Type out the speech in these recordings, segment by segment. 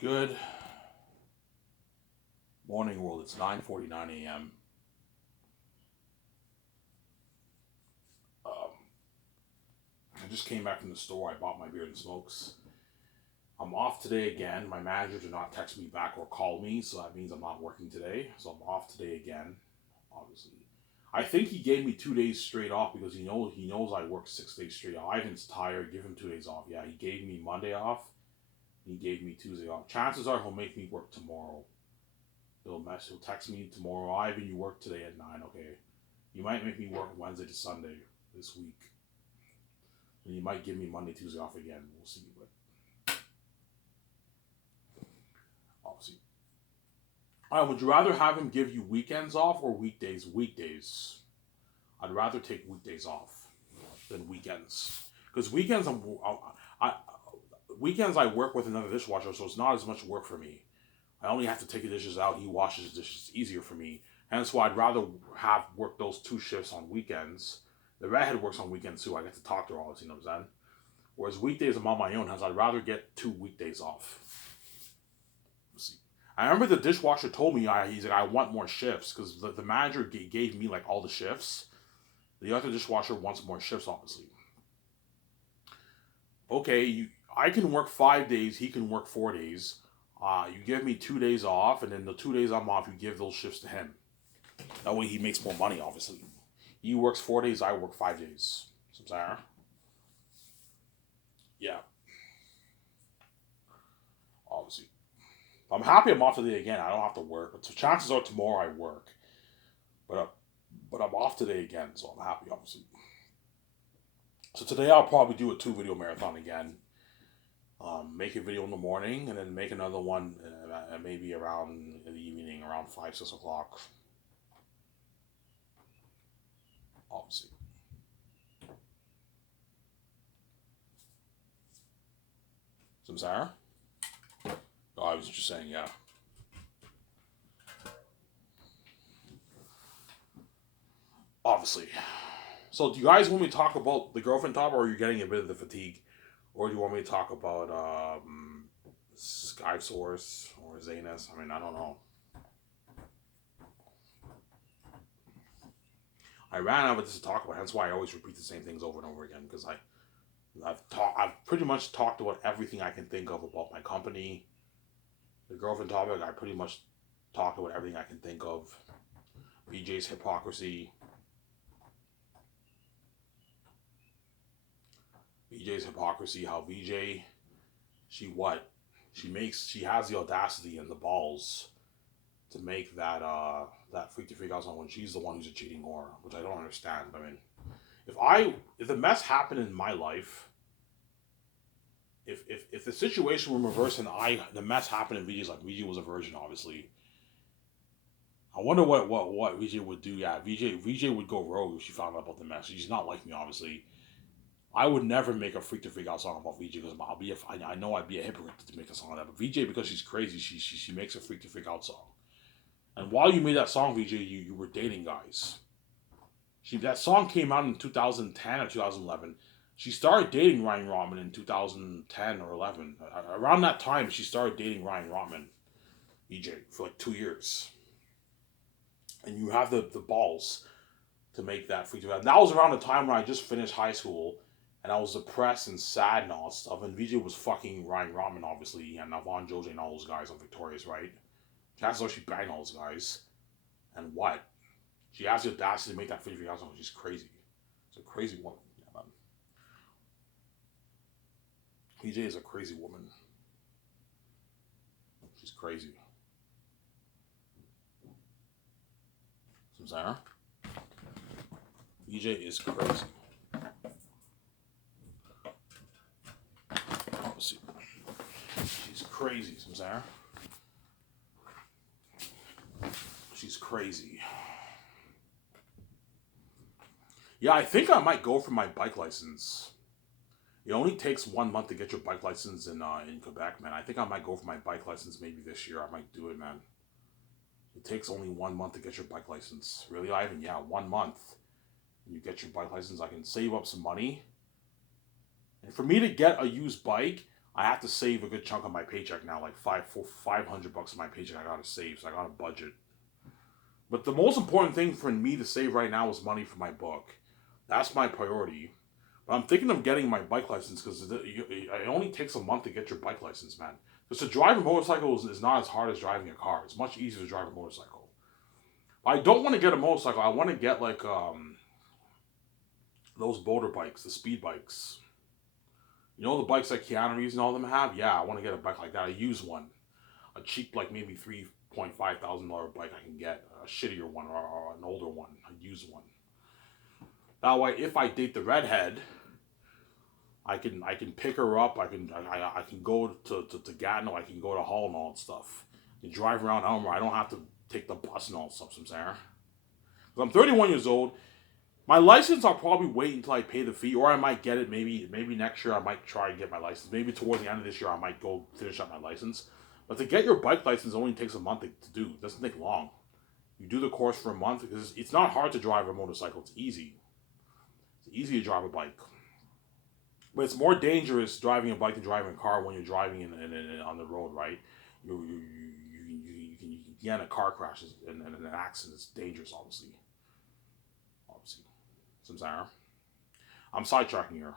Good morning, world. It's 9:49 a.m. I just came back from the store. I bought my beer and smokes. I'm off today again. My manager did not text me back or call me, so that means I'm not working today. So I'm off today again. Obviously, I think he gave me 2 days straight off because he knows I work 6 days straight. Ivan's tired. Give him 2 days off. Yeah, he gave me Monday off. He gave me Tuesday off. Chances are he'll make me work tomorrow. He'll text me tomorrow. Ivan, you work today at 9. Okay. You might make me work Wednesday to Sunday this week. And you might give me Monday, Tuesday off again. We'll see. But obviously, would you rather have him give you weekends off or weekdays? Weekdays. I'd rather take weekdays off than weekends because I weekends I work with another dishwasher, so it's not as much work for me. I only have to take the dishes out. He washes the dishes. It's easier for me. Hence why I'd rather have work those two shifts on weekends. The redhead works on weekends too. I get to talk to her all this, you know what I'm saying? Whereas weekdays I'm on my own, hence I'd rather get 2 weekdays off. Let's see. I remember the dishwasher told me he's like I want more shifts because the manager gave me like all the shifts. The other dishwasher wants more shifts, obviously. Okay, I can work 5 days. He can work 4 days. You give me 2 days off, and then the 2 days I'm off, you give those shifts to him. That way he makes more money, obviously. He works 4 days, I work 5 days. Samsara? Yeah, obviously. I'm happy I'm off today again. I don't have to work. But chances are tomorrow I work. But, uh, but I'm off today again, so I'm happy, obviously. So today I'll probably do a 2 video marathon again. Make a video in the morning and then make another one maybe around in the evening, around 5, 6 o'clock, obviously. Samsara? Oh, I was just saying, yeah. Obviously. So, do you guys want me to talk about the girlfriend top, or are you getting a bit of the fatigue, or do you want me to talk about Sky Source or Zanus? I mean, I don't know. I ran out of this to talk about. That's why I always repeat the same things over and over again because I've pretty much talked about everything I can think of about my company. The girlfriend topic, I pretty much talked about everything I can think of. VJ's hypocrisy. VJ's hypocrisy. How VJ, she what? She has the audacity and the balls to make that freak to freak out song when she's the one who's a cheating whore, which I don't understand. I mean, if the mess happened in my life, if the situation were reversed and the mess happened in VJ's life, VJ was a virgin, obviously. I wonder what VJ would do. Yeah, VJ would go rogue if she found out about the mess. She's not like me, obviously. I would never make a freak to freak out song about VJ because I know I'd be a hypocrite to make a song like that. But VJ, because she's crazy, she makes a freak to freak out song. And while you made that song, VJ, you were dating guys. That song came out in 2010 or 2011. She started dating Ryan Rotman in 2010 or 11. Around that time, she started dating Ryan Rotman, VJ, for like 2 years. And you have the balls to make that freak to freak out. That was around the time when I just finished high school and I was depressed and sad and all that stuff. And VJ was fucking Ryan Rotman, obviously, and Navon Jose and all those guys on Victorious, right? Chances are she banged all those guys. And what? She has the audacity to make that freak out song. She's crazy. She's a crazy woman. Yeah, man. VJ is a crazy woman. She's crazy. Samsara? VJ is crazy. Obviously. She's crazy, Samsara. She's crazy. Yeah, I think I might go for my bike license. It only takes 1 month to get your bike license in Quebec, man. I think I might go for my bike license maybe this year. I might do it, man. It takes only 1 month to get your bike license. Really, Ivan? Yeah, 1 month. You get your bike license. I can save up some money. And for me to get a used bike, I have to save a good chunk of my paycheck now, like $500 of my paycheck I gotta save, so I gotta budget. But the most important thing for me to save right now is money for my book. That's my priority. But I'm thinking of getting my bike license because it only takes a month to get your bike license, man. Because to drive a motorcycle is not as hard as driving a car. It's much easier to drive a motorcycle. I don't want to get a motorcycle. I want to get like those boulder bikes, the speed bikes. You know the bikes that Keanu Reeves and all them have? Yeah, I want to get a bike like that. I use one. A cheap, like maybe $3,500 bike I can get. A shittier one or an older one. A used one. That way, if I date the redhead, I can pick her up. I can go to Gatineau. I can go to Hull and all that stuff. And drive around Elmer. I don't have to take the bus and all that stuff. I'm saying. I'm 31 years old. My license, I'll probably wait until I pay the fee, or I might get it maybe next year. I might try and get my license. Maybe towards the end of this year, I might go finish up my license. But to get your bike license only takes a month to do. It doesn't take long. You do the course for a month because it's not hard to drive a motorcycle. It's easy. It's easy to drive a bike. But it's more dangerous driving a bike than driving a car when you're driving on the road, right? You can get in a car crash and an accident. It's dangerous, obviously. I'm sidetracking here.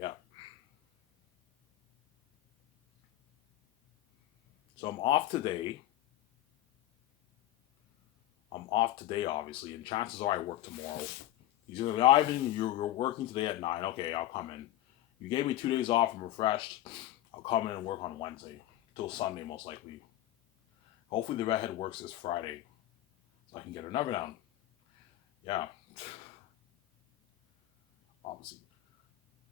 Yeah. So I'm off today. Obviously, and chances are I work tomorrow. He's gonna be, Ivan, you're working today at 9. Okay, I'll come in. You gave me 2 days off. I'm refreshed. I'll come in and work on Wednesday. Till Sunday, most likely. Hopefully the redhead works this Friday. So I can get her number down. Yeah. Obviously.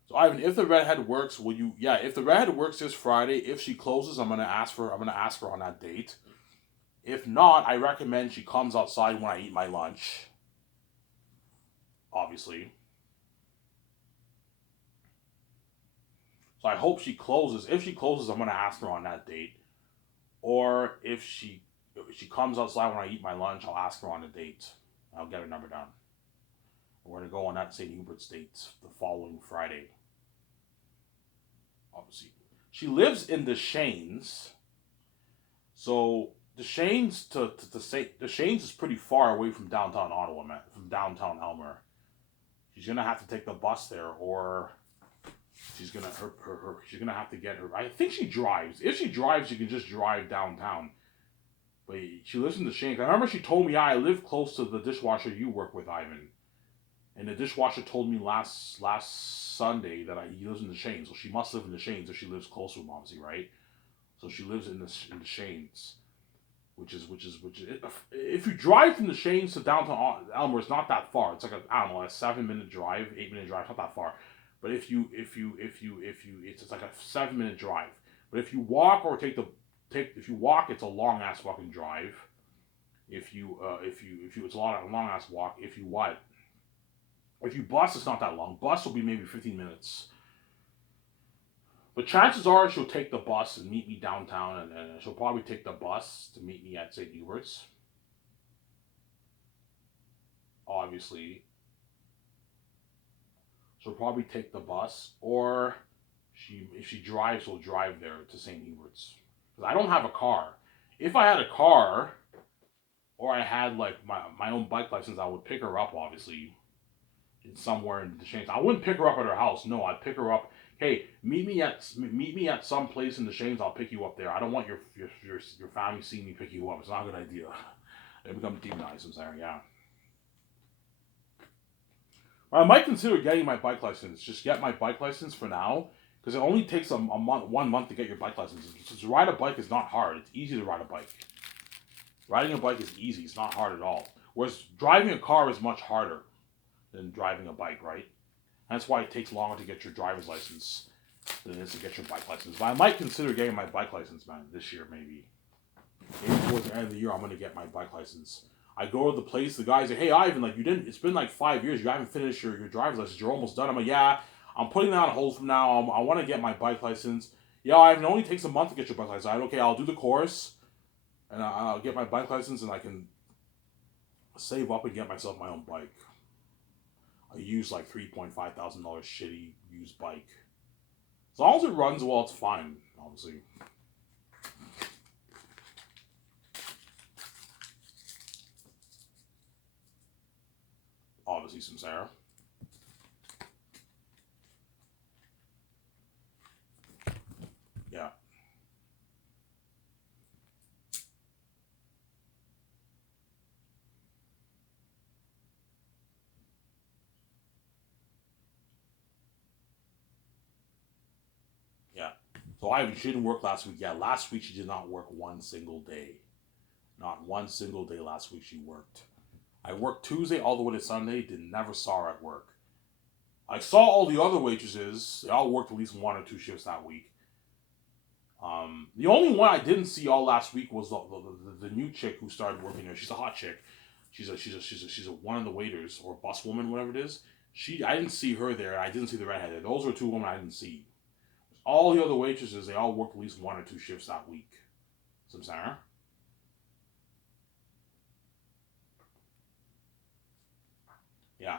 So Ivan, if the redhead works, will you? Yeah, if the redhead works this Friday, if she closes, I'm gonna ask her on that date. If not, I recommend she comes outside when I eat my lunch. Obviously. So I hope she closes. If she closes, I'm gonna ask her on that date. Or if she comes outside when I eat my lunch, I'll ask her on a date. I'll get her number down. We're gonna go on that St. Hubert's date the following Friday. Obviously, she lives in Deschênes, so Deschênes to say Deschênes is pretty far away from downtown Ottawa, man. From downtown Elmer, she's gonna have to take the bus there, or she's gonna she's gonna have to get her. I think she drives. If she drives, she can just drive downtown. But she lives in Deschênes. I remember she told me, yeah, I live close to the dishwasher you work with, Ivan. And the dishwasher told me last Sunday that he lives in Deschênes. So she must live in Deschênes if she lives close to him, obviously, right? So she lives in Deschênes, which is if you drive from Deschênes to downtown Elmer, it's not that far. It's like a 7-minute drive, 8-minute drive, not that far. But if you it's like a 7-minute drive. But if you walk or if you walk, it's a long ass fucking drive. If you it's a long ass walk. If you bus, it's not that long. Bus will be maybe 15 minutes. But chances are she'll take the bus and meet me downtown, and she'll probably take the bus to meet me at St. Hubert's. Obviously. She'll probably take the bus, or if she drives, she'll drive there to St. Hubert's. Because I don't have a car. If I had a car, or I had like my own bike license, I would pick her up, obviously, somewhere in Deschênes. I wouldn't pick her up at her house. No, I'd pick her up. Hey, meet me at some place in Deschênes. I'll pick you up there. I don't want your family seeing me pick you up. It's not a good idea. They become demonized. I'm sorry. Yeah. I might consider getting my bike license. Just get my bike license for now, because it only takes a month, 1 month to get your bike license. To ride a bike is not hard. It's easy to ride a bike. Riding a bike is easy. It's not hard at all. Whereas driving a car is much harder than driving a bike, right? That's why it takes longer to get your driver's license than it is to get your bike license. But I might consider getting my bike license, man, this year maybe. Maybe towards the end of the year, I'm gonna get my bike license. I go to the place, the guys say, hey Ivan, like it's been like 5 years, you haven't finished your driver's license, you're almost done. I'm like, yeah, I'm putting that on hold from now. I want to get my bike license. Yeah, Ivan, it only takes a month to get your bike license. Okay, I'll do the course, and I'll get my bike license, and I can save up and get myself my own bike. a used like $3,500 shitty used bike. As long as it runs well, it's fine. Obviously. Obviously, some Sarah. Yeah. Yeah. So she didn't work last week. Yeah, last week she did not work one single day. Not one single day last week she worked. I worked Tuesday all the way to Sunday. Never saw her at work. I saw all the other waitresses. They all worked at least 1 or 2 shifts that week. The only one I didn't see all last week was the new chick who started working there. She's a hot chick. She's a one of the waiters or bus woman, whatever it is. I didn't see her there. I didn't see the redhead there. Those were 2 women I didn't see. All the other waitresses, they all worked at least 1 or 2 shifts that week. Some Sarah. Yeah.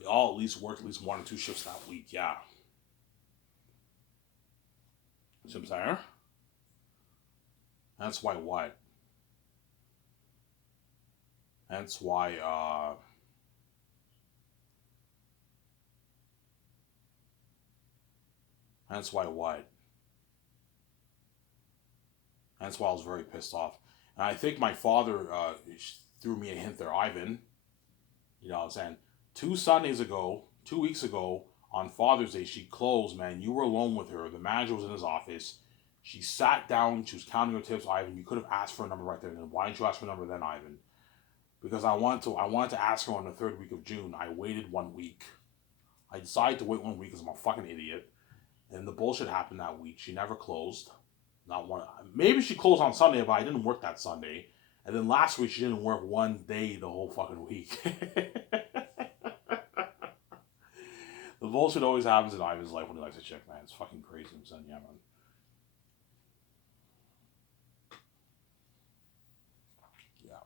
They all at least worked at least 1 or 2 shifts that week. Yeah. Some Sarah. That's why what? That's why that's why what? That's why I was very pissed off. And I think my father threw me a hint there, Ivan. You know what I'm saying? 2 Sundays ago, 2 weeks ago, on Father's Day, she closed, man. You were alone with her. The manager was in his office. She sat down. She was counting her tips, Ivan. You could have asked for a number right there. Then why didn't you ask for a number then, Ivan? Because I wanted to ask her on the 3rd week of June. I waited 1 week. I decided to wait 1 week because I'm a fucking idiot. And the bullshit happened that week. She never closed. Not one. Maybe she closed on Sunday, but I didn't work that Sunday. And then last week she didn't work one day the whole fucking week. The bullshit always happens in Ivan's life when he likes a chick, man. It's fucking crazy. I'm saying, yeah, man. Yeah.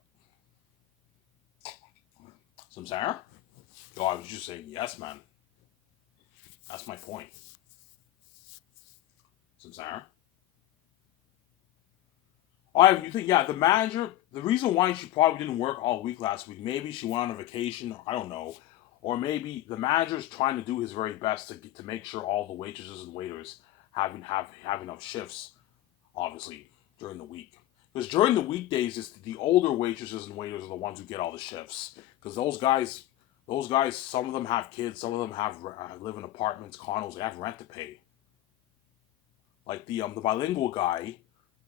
Some Sarah? Oh, I was just saying yes, man. That's my point. Some Sarah? Oh, you think, yeah, the manager, the reason why she probably didn't work all week last week, maybe she went on a vacation, I don't know. Or maybe the manager's trying to do his very best to make sure all the waitresses and waiters have enough shifts, obviously, during the week. Because during the weekdays, it's the older waitresses and waiters are the ones who get all the shifts. Because those guys, some of them have kids, some of them live in apartments, condos, they have rent to pay. Like the bilingual guy,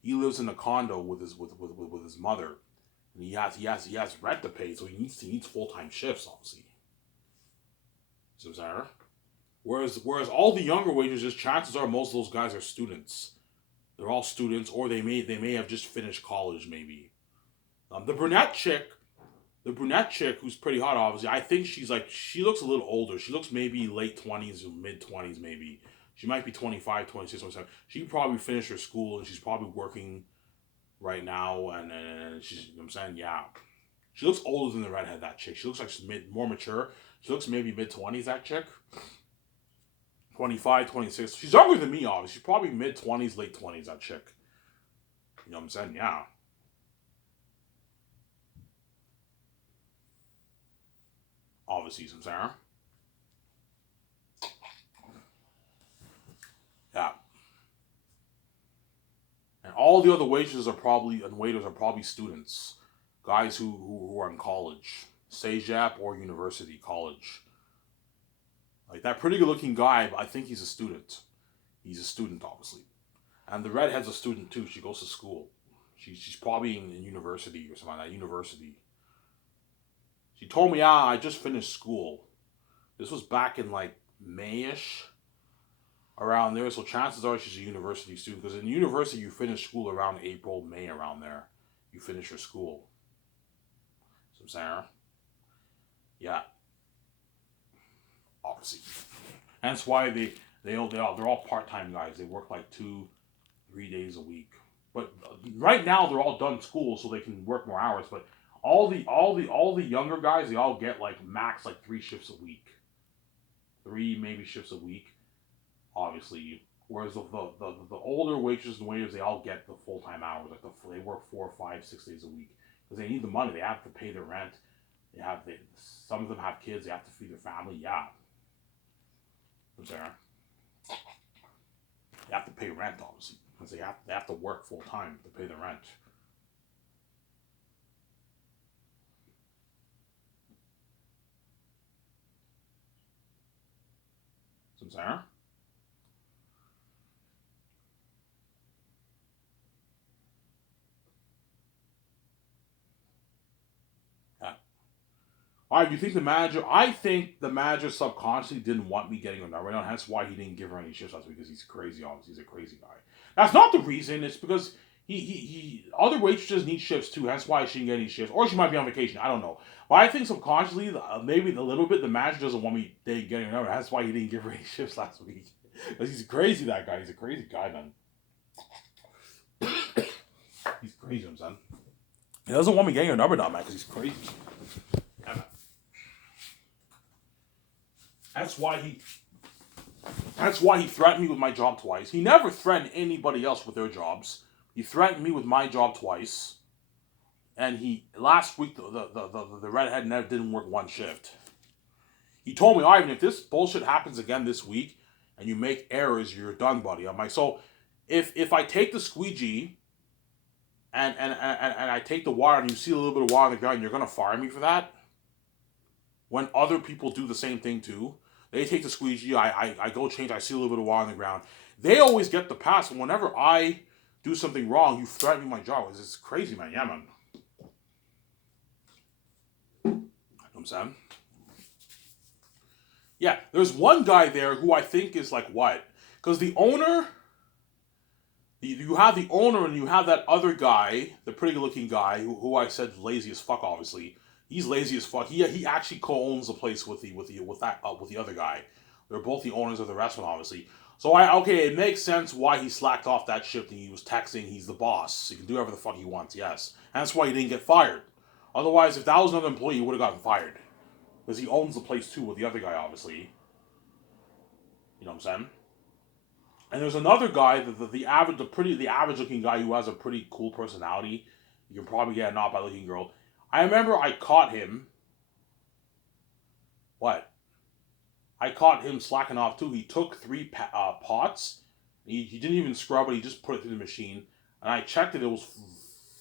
he lives in a condo with his mother, and he has rent to pay, so he needs full time shifts, obviously. So Sarah. Whereas all the younger waitresses, chances are most of those guys are students. They're all students, or they may have just finished college, maybe. The brunette chick who's pretty hot, obviously. I think she looks a little older. She looks maybe late 20s or mid 20s, maybe. She might be 25, 26, 27. She probably finished her school and she's probably working right now. And she's, you know what I'm saying? Yeah. She looks older than the redhead, that chick. She looks like she's more mature. She looks maybe mid 20s, that chick. 25, 26. She's younger than me, obviously. She's probably mid 20s, late 20s, that chick. You know what I'm saying? Yeah. Obviously, some Sarah. Yeah. And all the other waiters are probably students, guys who are in college, CEGEP or university college. Like that pretty good looking guy, I think he's a student. He's a student, obviously, and the redhead's a student too. She goes to school. She's probably in university or something like that. University. She told me, I just finished school. This was back in like Mayish, around there. So chances are she's a university student because in university you finish school around April, May, around there. You finish your school. Some Sarah. Yeah, obviously. Hence why they're all part time guys. They work like 3 days a week. But right now they're all done school, so they can work more hours. But all the younger guys, they all get like max like 3 shifts a week, three maybe shifts a week. Obviously, whereas the older waitresses and waiters, they all get the full time hours. Like they work 4, 5, 6 days a week because they need the money. They have to pay their rent. Some of them have kids. They have to feed their family. Yeah, I'm sorry. They have to pay rent obviously because they have to work full time to pay the rent. So I'm saying. Yeah. All right, you think the manager? I think the manager subconsciously didn't want me getting on that right now. Hence why he didn't give her any shifts last week because he's crazy. Obviously, he's a crazy guy. That's not the reason. It's because he other waitresses need shifts too. Hence why she didn't get any shifts, or she might be on vacation. I don't know. But I think subconsciously, maybe a little bit, the manager doesn't want me getting on. That's why he didn't give her any shifts last week. Because he's crazy. That guy. He's a crazy guy, man. He's crazy, son. He doesn't want me getting her number now, man, because he's crazy. Yeah, man. That's why he That's why he threatened me with my job twice. He never threatened anybody else with their jobs. He threatened me with my job twice. And last week the redhead never didn't work one shift. He told me, Ivan, if this bullshit happens again this week and you make errors, you're done, buddy. I'm like, so if I take the squeegee and I take the water and you see a little bit of water on the ground, you're gonna fire me for that? When other people do the same thing too. They take the squeegee, I go change, I see a little bit of water on the ground. They always get the pass. And whenever I do something wrong, you threaten me my job. It's crazy, man. Yeah, man. You know what I'm saying? Yeah, there's one guy there who I think is like what? Because the owner, you have the owner and you have that other guy, the pretty good looking guy, who I said lazy as fuck, obviously. He's lazy as fuck. He actually co-owns the place with the other guy. They're both the owners of the restaurant, obviously. So it makes sense why he slacked off that shift and he was texting. He's the boss. He can do whatever the fuck he wants. Yes, and that's why he didn't get fired. Otherwise, if that was another employee, he would have gotten fired because he owns the place too with the other guy, obviously. You know what I'm saying? And there's another guy, the average looking guy who has a pretty cool personality. You can probably get a not by looking girl. I remember I caught him. What? I caught him slacking off too. He took three pots. He didn't even scrub it. He just put it through the machine. And I checked it. It was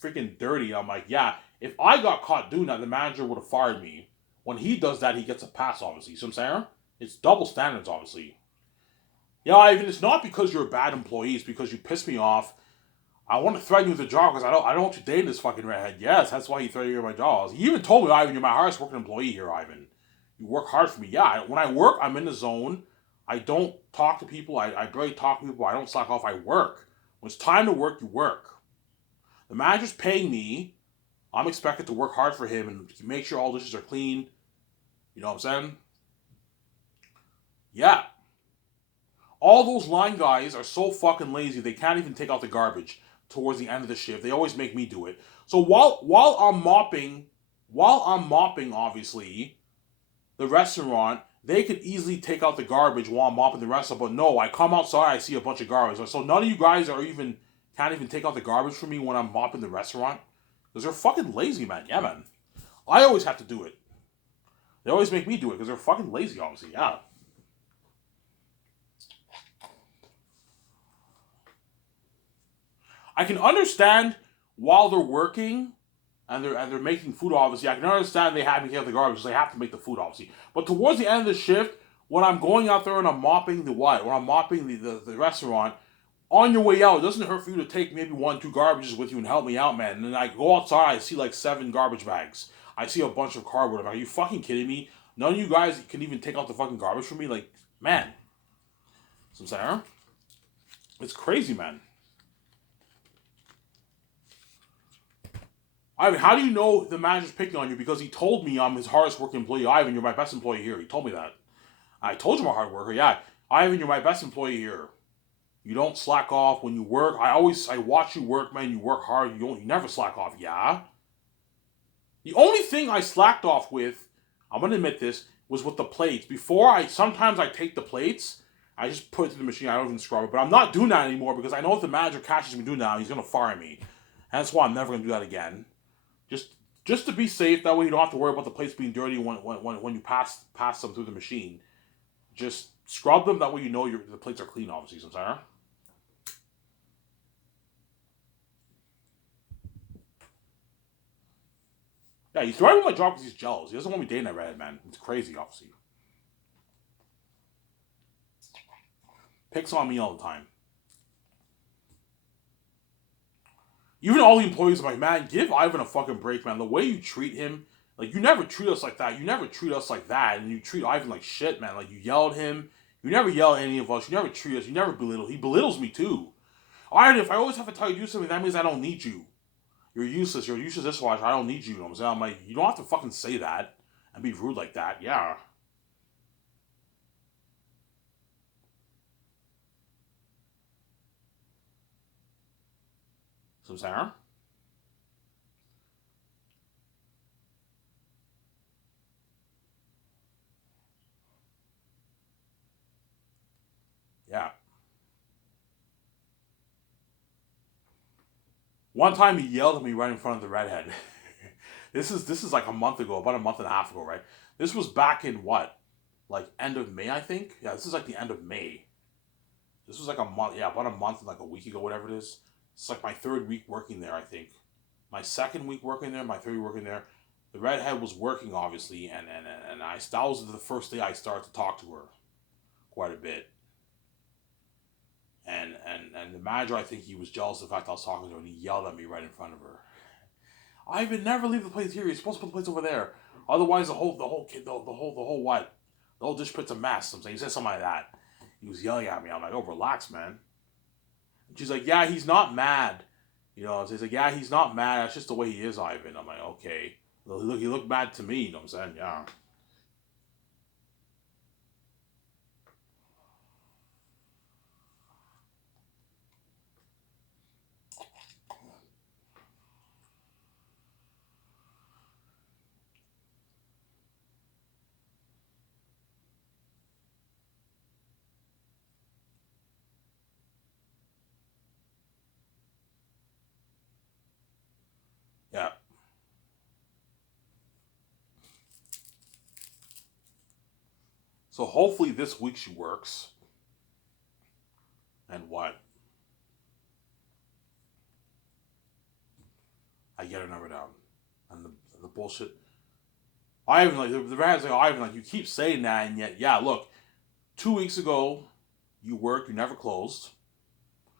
freaking dirty. I'm like, yeah. If I got caught doing that, the manager would have fired me. When he does that, he gets a pass, obviously. So I'm saying? It's double standards, obviously. Yeah, Ivan, it's not because you're a bad employee. It's because you piss me off. I want to threaten you with a job because I don't want you dating this fucking redhead. Yes, that's why he threatened you with my job. He even told me, Ivan, you're my hardest working employee here, Ivan. You work hard for me. Yeah, when I work, I'm in the zone. I don't talk to people. I barely talk to people. I don't slack off. I work. When it's time to work, you work. The manager's paying me. I'm expected to work hard for him and make sure all dishes are clean. You know what I'm saying? Yeah. All those line guys are so fucking lazy they can't even take out the garbage towards the end of the shift. They always make me do it. So while I'm mopping, obviously, the restaurant, they could easily take out the garbage while I'm mopping the restaurant. But no, I come outside, I see a bunch of garbage. So none of you guys can't even take out the garbage for me when I'm mopping the restaurant. Because they're fucking lazy, man. Yeah, man. I always have to do it. They always make me do it because they're fucking lazy, obviously. Yeah. I can understand while they're working and they're making food, obviously. I can understand they have to get the garbage because they have to make the food, obviously. But towards the end of the shift, when I'm going out there and I'm mopping when I'm mopping the restaurant, on your way out, it doesn't hurt for you to take maybe 1, 2 garbages with you and help me out, man. And then I go outside, I see like 7 garbage bags. I see a bunch of cardboard. I'm like, are you fucking kidding me? None of you guys can even take out the fucking garbage for me? Like, man. So I'm saying, it's crazy, man. Ivan, how do you know the manager's picking on you? Because he told me I'm his hardest working employee. Ivan, you're my best employee here. He told me that. I told you I'm a hard worker. Yeah. Ivan, you're my best employee here. You don't slack off when you work. I watch you work, man. You work hard. You never slack off. Yeah. The only thing I slacked off with, I'm gonna admit this, was with the plates. Before sometimes I take the plates, I just put it to the machine. I don't even scrub it. But I'm not doing that anymore because I know if the manager catches me doing that, he's gonna fire me. And that's why I'm never gonna do that again. Just just to be safe. That way you don't have to worry about the plates being dirty when you pass them through the machine. Just scrub them. That way you know the plates are clean. Obviously, sometimes. Yeah, he's throwing my job because he's jealous. He doesn't want me dating that redhead, man. It's crazy, obviously. Picks on me all the time. Even all the employees are like, man, give Ivan a fucking break, man. The way you treat him, like, you never treat us like that. You never treat us like that. And you treat Ivan like shit, man. Like, you yell at him. You never yell at any of us. You never treat us. You never belittle. He belittles me, too. Alright, if I always have to tell you to do something, that means I don't need you. You're useless. You're a useless dishwasher. I don't need you. You know what I'm saying? I'm like, you don't have to fucking say that and be rude like that. Yeah. So, Sarah? Yeah. One time he yelled at me right in front of the redhead. This is like a month ago, about a month and a half ago, right? This was back in what? Like end of May, I think? Yeah, this is like the end of May. This was like a month, yeah, about a month and like a week ago, whatever it is. It's like my third week working there, I think. My second week working there, my third week working there. The redhead was working obviously, and that was the first day I started to talk to her quite a bit. And the manager, I think he was jealous of the fact I was talking to her, and he yelled at me right in front of her. I would never leave the place here. You're supposed to put the plates over there. Otherwise, the whole what? The whole dish pit's a mess. I'm saying he said something like that. He was yelling at me. I'm like, oh, relax, man. And she's like, yeah, he's not mad. So he's like, yeah, he's not mad. That's just the way he is, Ivan. I'm like, okay. He looked mad to me. You know what I'm saying? Yeah. Yeah. So hopefully this week she works. And what? I get her number down. And the bullshit. Ivan, like, the man's like, Ivan, like, you keep saying that, and yet, yeah, look, 2 weeks ago, you worked, you never closed.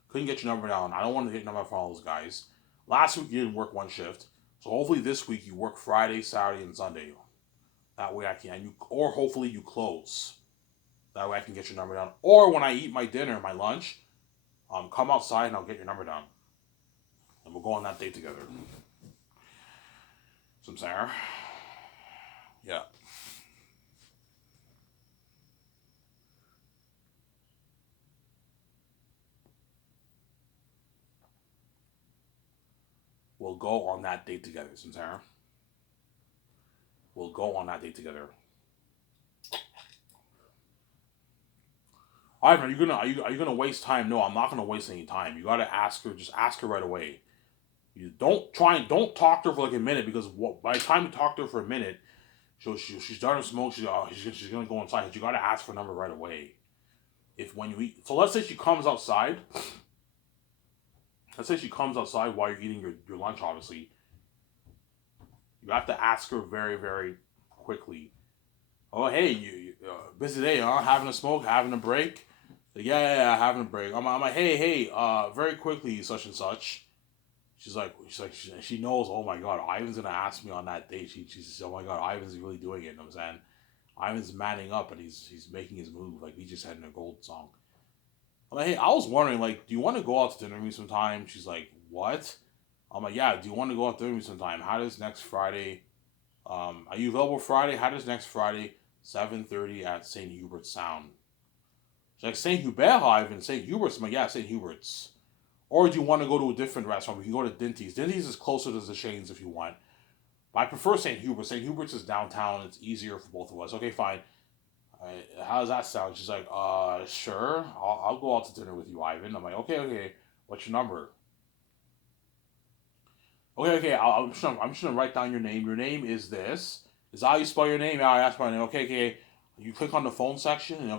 Couldn't get your number down. I don't want to get your number from all those guys. Last week you didn't work one shift, so hopefully this week you work Friday, Saturday, and Sunday. That way I can, or hopefully you close. That way I can get your number down. Or when I eat my dinner, my lunch, come outside and I'll get your number down, and we'll go on that date together. Some Sarah. Yeah. We'll go on that date together, some Sarah. We'll go on that date together. Ivan, are you gonna waste time? No, I'm not gonna waste any time. You gotta ask her. Just ask her right away. You don't talk to her for like a minute because by the time you talk to her for a minute, she's starting to smoke. She's gonna go inside. You gotta ask for a number right away. If when you eat, so let's say she comes outside. Let's say she comes outside while you're eating your lunch. Obviously, you have to ask her very very quickly. Oh hey, you busy day, huh? Having a smoke, having a break. Like, yeah, having a break. I'm like, hey, very quickly, such and such. She knows. Oh my God, Ivan's gonna ask me on that date. She says, oh my God, Ivan's really doing it. You know what I'm saying, Ivan's manning up and he's making his move like we just had in a gold song. I'm like, hey, I was wondering, like, do you want to go out to dinner with me sometime? She's like, what? I'm like, yeah. Do you want to go out to dinner with me sometime? How does next Friday? Are you available Friday? How does next Friday 7:30 at St. Hubert sound? She's like, St. Hubert, Ivan, St. Hubert's. I'm like, yeah, St. Hubert's. Or do you want to go to a different restaurant? We can go to Dinty's. Dinty's is closer to the Shanes if you want. But I prefer St. Hubert's. St. Hubert's is downtown. It's easier for both of us. Okay, fine. How does that sound? She's like, sure. I'll go out to dinner with you, Ivan. I'm like, okay. What's your number? Okay. I'm just gonna write down your name. Your name is this. Is that how you spell your name? Yeah, I asked my name. Okay. You click on the phone section, and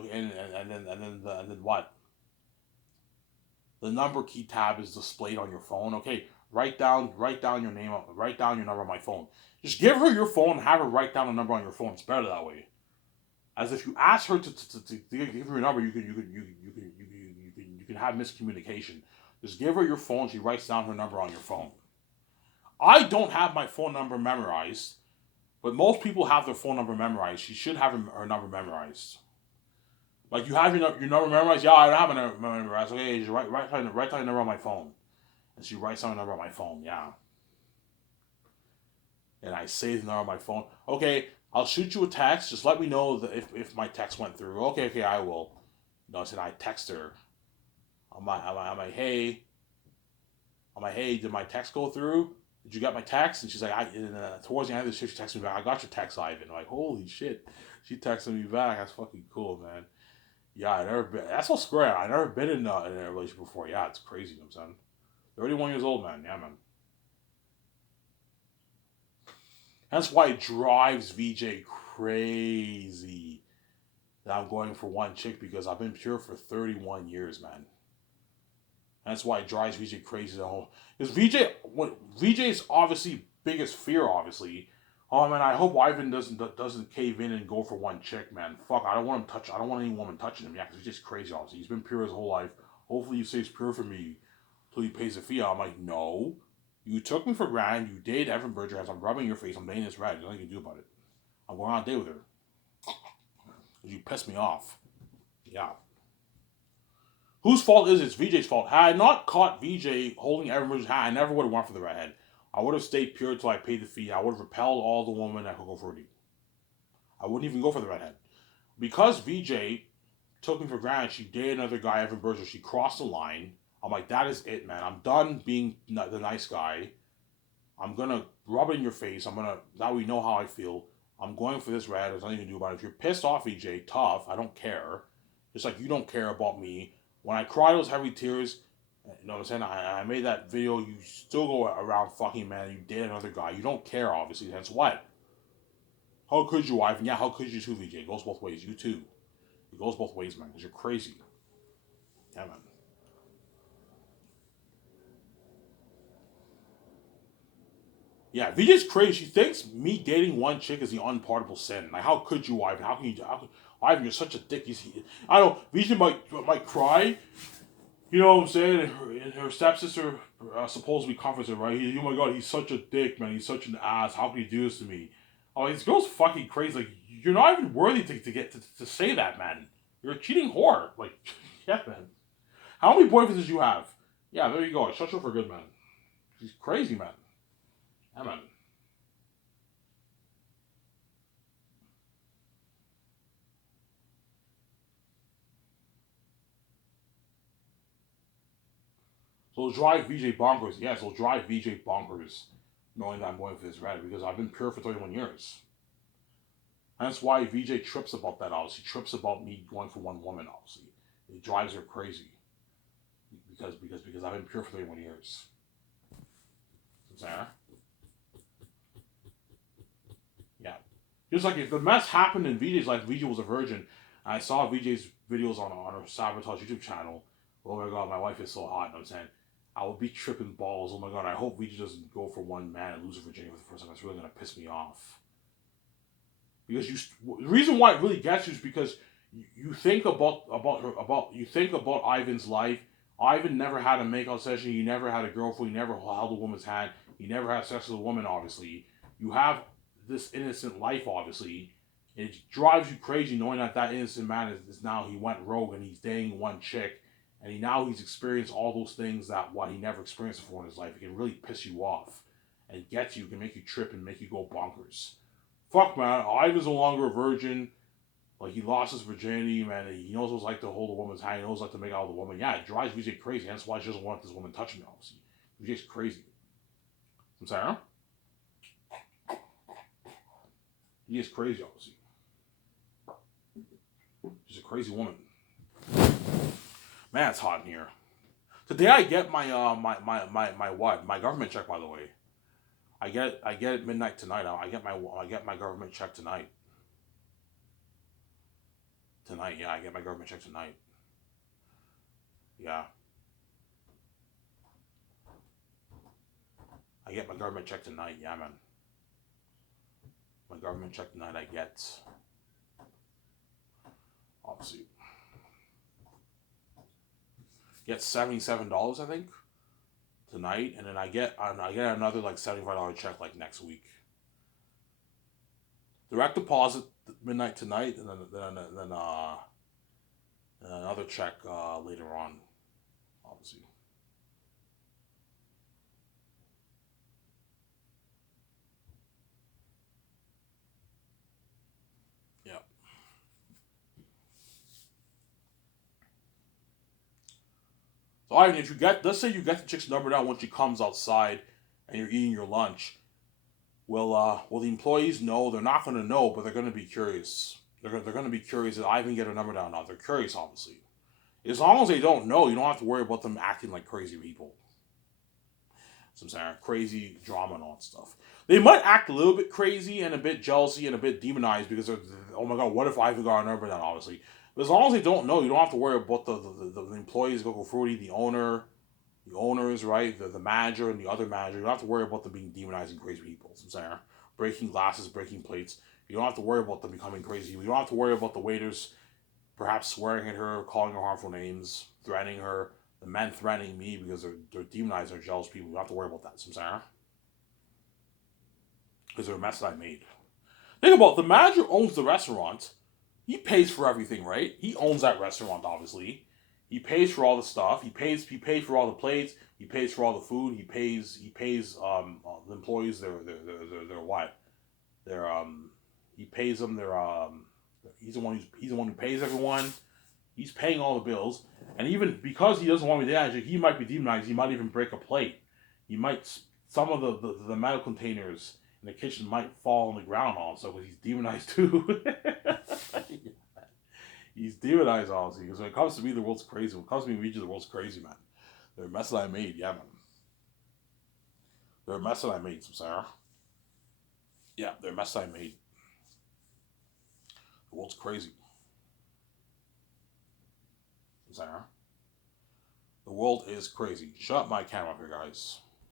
then what? The number key tab is displayed on your phone. Okay, write down your name. Write down your number on my phone. Just give her your phone and have her write down the number on your phone. It's better that way. As if you ask her to give her your number, you can have miscommunication. Just give her your phone. She writes down her number on your phone. I don't have my phone number memorized, but most people have their phone number memorized. She should have her number memorized. Like you have your number memorized. Yeah, I don't have my number memorized. Okay, just write down your number on my phone. And she writes down the number on my phone. Yeah. And I save the number on my phone. Okay, I'll shoot you a text. Just let me know if my text went through. Okay, I will. I said I text her. I'm like, hey. Did my text go through? Did you get my text? And she's like, towards the end of the shift, she texted me back. I got your text, Ivan. I'm like, holy shit. She texted me back. That's fucking cool, man. Yeah, I never been. That's so square. I never been in a relationship before. Yeah, it's crazy. You know what I'm saying? 31 years old, man. Yeah, man. That's why it drives VJ crazy that I'm going for one chick because I've been pure for 31 years, man. That's why it drives VJ crazy. Because VJ's obviously biggest fear, obviously. Oh man, I hope Ivan doesn't cave in and go for one chick, man. Fuck, I don't want him touch. I don't want any woman touching him. Yeah, because he's just crazy. Obviously, he's been pure his whole life. Hopefully, he stays pure for me till he pays the fee. I'm like, no, you took me for granted. You dated Evan Berger. As I'm rubbing your face, I'm dating this rat. There's nothing you can do about it. I'm going on a date with her. You pissed me off. Yeah. Whose fault is it? It's VJ's fault. Had I not caught VJ holding Evan Berger's hand, I never would have went for the redhead. I would have stayed pure until I paid the fee. I would have repelled all the women that could go for a date. I wouldn't even go for the redhead. Because VJ took me for granted, she dated another guy, Evan Berger. She crossed the line. I'm like, that is it, man. I'm done being the nice guy. I'm going to rub it in your face. now we know how I feel. I'm going for this red. There's nothing you can do about it. If you're pissed off, VJ, tough. I don't care. Just like you don't care about me. When I cry those heavy tears, you know what I'm saying? I made that video. You still go around fucking, man. You date another guy. You don't care, obviously. Hence what? How could you, Ivan? Yeah, how could you too, VJ? It goes both ways. You too. It goes both ways, man, because you're crazy. Yeah, man. Yeah, VJ's crazy. She thinks me dating one chick is the unpardonable sin. Like, how could you, Ivan? Ivan, you're such a dick. I don't. VJ might cry. You know what I'm saying? And her stepsister supposedly comforts her, right? Oh my god, he's such a dick, man. He's such an ass. How can he do this to me? Oh, this girl's fucking crazy. Like, you're not even worthy to say that, man. You're a cheating whore. Like, yeah, man. How many boyfriends did you have? Yeah, there you go. Shut you up for good, man. She's crazy, man. Yeah, man. So it'll drive VJ bonkers. Yes, it'll drive VJ bonkers knowing that I'm going for this red because I've been pure for 31 years. And that's why VJ trips about that, obviously. Trips about me going for one woman, obviously. It drives her crazy. Because I've been pure for 31 years. Sarah? Yeah. Just like if the mess happened in VJ's life, VJ was a virgin. I saw VJ's videos on her Sabotage YouTube channel. Oh my god, my wife is so hot. I'm saying, I would be tripping balls. Oh my god, I hope VJ doesn't go for one man and lose her virginity for the first time. That's really gonna piss me off. Because the reason why it really gets you is because you think you think about Ivan's life. Ivan never had a makeout session. He never had a girlfriend. He never held a woman's hand. He never had sex with a woman. Obviously, you have this innocent life. Obviously, it drives you crazy knowing that innocent man is now he went rogue and he's dating one chick, and he's experienced all those things that what he never experienced before in his life. It can really piss you off, and get you. Can make you trip and make you go bonkers. Fuck, man. Ivan's no longer a virgin. Like, he lost his virginity, man. He knows what it's like to hold a woman's hand. He knows what it's like to make out with a woman. Yeah, it drives VJ crazy. That's why she doesn't want this woman touching me, obviously. VJ's crazy. I'm sorry, huh? He is crazy, obviously. She's a crazy woman. Man, it's hot in here. Today I get my my what? My government check, by the way. I get it midnight tonight. I get my government check tonight. Tonight, yeah, I get my government check tonight. Yeah, I get my government check tonight. Yeah, man. My government check tonight. I obviously get $77, I think, tonight, and then I get another like $75 check like next week. Direct deposit midnight tonight, and then another check later on, obviously. Yeah. So I mean, if you get, let's say you get the chick's number down when she comes outside, and you're eating your lunch. Will the employees know? They're not going to know, but they're going to be curious. They're going to be curious that I even get her number down now. They're curious, obviously. As long as they don't know, you don't have to worry about them acting like crazy people. Some crazy drama and all that stuff. They might act a little bit crazy and a bit jealousy and a bit demonized because oh my god, what if I even got a number down? Obviously, but as long as they don't know, you don't have to worry about the employees, Gogo Fruity, the owners, right, the manager and the other manager. You don't have to worry about them being demonizing crazy people. I'm saying, breaking glasses, breaking plates. You don't have to worry about them becoming crazy. You don't have to worry about the waiters perhaps swearing at her, calling her harmful names, threatening her. The men threatening me because they're demonizing, they're jealous people. You don't have to worry about that. I'm saying, because they're a mess that I made. Think about it, the manager owns the restaurant. He pays for everything, right? He owns that restaurant, obviously. He pays for all the stuff. He pays for all the plates. He pays for all the food. He pays the employees their what? Their he pays them their he's the one who pays everyone. He's paying all the bills. And even because he doesn't want me to manage, he might be demonized. He might even break a plate. He might some of the metal containers in the kitchen might fall on the ground also because he's demonized too. He's demonized obviously because when it comes to me, the world's crazy. When it comes to me, Ouija, the world's crazy, man. They're a mess that I made, yeah, man. They're a mess that I made, some Sarah. Yeah, they're a mess that I made. The world's crazy, some Sarah. The world is crazy. Shut up my camera up here, guys.